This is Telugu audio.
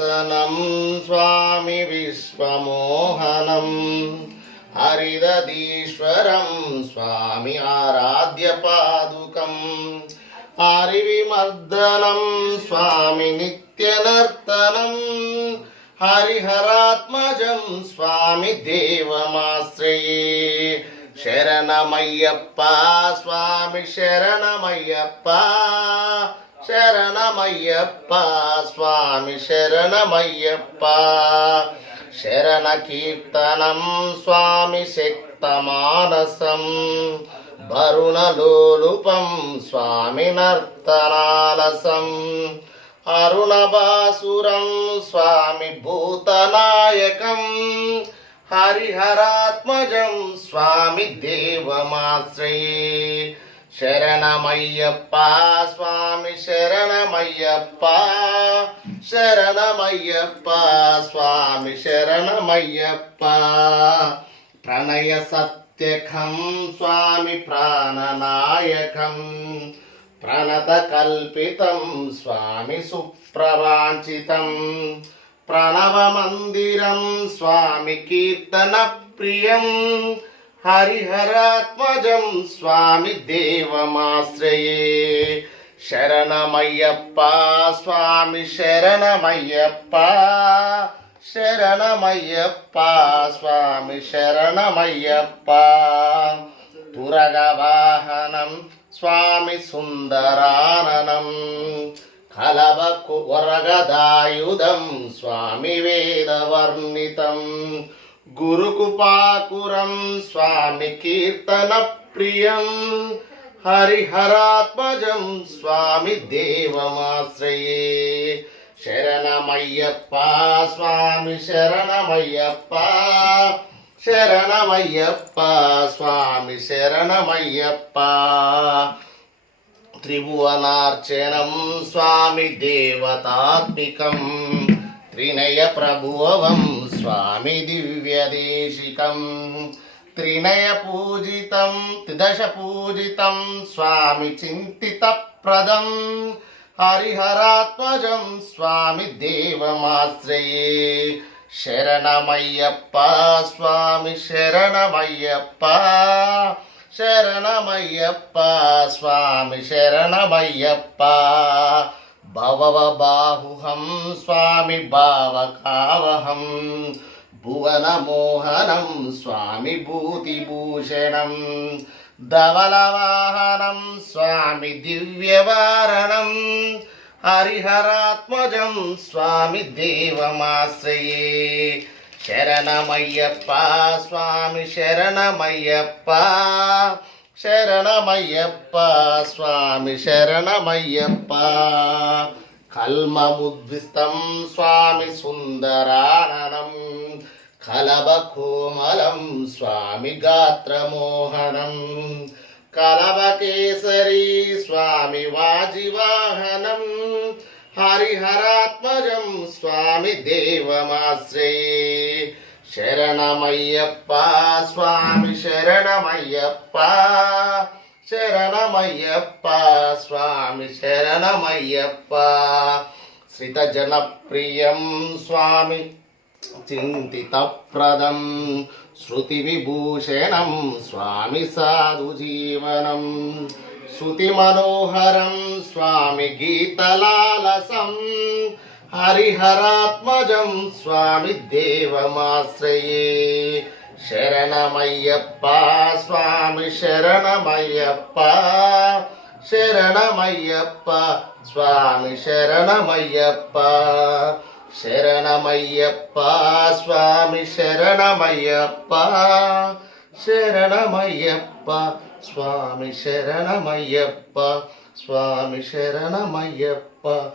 సింహాసనం స్వామి విశ్వమోహనం హరిదీశ్వరం స్వామి ఆరాధ్య పాదుకం హరివిమర్దనం స్వామి నిత్యనర్తనం హరిహరాత్మజం స్వామి దేవమాశ్రయే శరణమయ్యప్ప స్వామి శరణమయ్యప్ప శరణమయ్యప్ప స్వామి శరణమయ్యప్ప శరణ కీర్తనం స్వామి శక్తమానసం వరుణలోలుపం స్వామి నర్తనాలసం అరుణభాసురం స్వామి భూతనాయకం హరిహరాత్మజం స్వామి దేవమాశ్రయే శరణమయ్యప్ప స్వామి శరణమయ్యప్ప శరణమయ్యప్ప స్వామి శరణమయ్యప్ప ప్రణయ సత్యఖం స్వామి ప్రాణనాయకం ప్రణత కల్పితం స్వామి సుప్రవాంఛితం ప్రణవమందిరం స్వామి కీర్తన ప్రియం హరిహరాత్మజం స్వామి దేవమాశ్రయే శరణమయ్యప్ప స్వామి శరణమయ్యప్ప శరణమయ్యప్ప స్వామి శరణమయ్యప్ప తురగవాహనం స్వామి సుందరాననం కలవకు వరగదాయుధం స్వామి వేదవర్ణితం గురుకుపాకురం స్వామి కీర్తన ప్రియం హరిహరాత్మజం స్వామి దేవమాశ్రయే శరణమయ్యప్ప స్వామి శరణమయ్యప్ప శరణమయ్యప్ప స్వామి శరణమయ్యప్ప త్రిభువనార్చనం స్వామి దేవతాత్మికం త్రినయ ప్రభువం స్వామి దివ్యదేశికం త్రినయ పూజితం త్రిదశ పూజితం స్వామి చింతితప్రదం హరిహరాత్మజం స్వామి దేవమాశ్రయే శరణమయ్యప్ప స్వామి శరణమయ్యప్ప శరణమయ్యప్ప స్వామి శరణమయ్యప్ప భవబాహుహం స్వామి భావకావహం భువనమోహనం స్వామి భూతిభూషణం ధవలవాహనం స్వామి దివ్యవారణం హరిహరాత్మజం స్వామి దేవమాశ్రయే శరణమయ్యప్ప స్వామి శరణమయ్యప్ప శరణమయ్యప్ప స్వామి శరణమయ్యప్ప కల్మముద్విస్తం స్వామి సుందరాననం కలభకోమలం స్వామి గాత్రమోహనం కలభకేసరీ స్వామి వాజివాహనం హరిహరాత్మజం స్వామి దేవమాశ్రయే శరణమయ్యప్ప స్వామి శరణమయ్యప్ప శరణమయ్యప్ప స్వామి శరణమయ్యప్ప శ్రితజనప్రియం స్వామి చింతితప్రదం శృతివిభూషణం స్వామి సాధుజీవనం శృతిమనోహరం స్వామి గీతలాలసం హరిహరాత్మజం స్వామి దేవమాశ్రయే శరణమయ్యప్ప స్వామి శరణమయ్యప్ప శరణమయ్యప్ప స్వామి శరణమయ్యప్ప శరణమయ్యప్ప స్వామి శరణమయ్యప్ప శరణమయ్యప్ప స్వామి శరణమయ్యప్ప స్వామి శరణమయ్యప్ప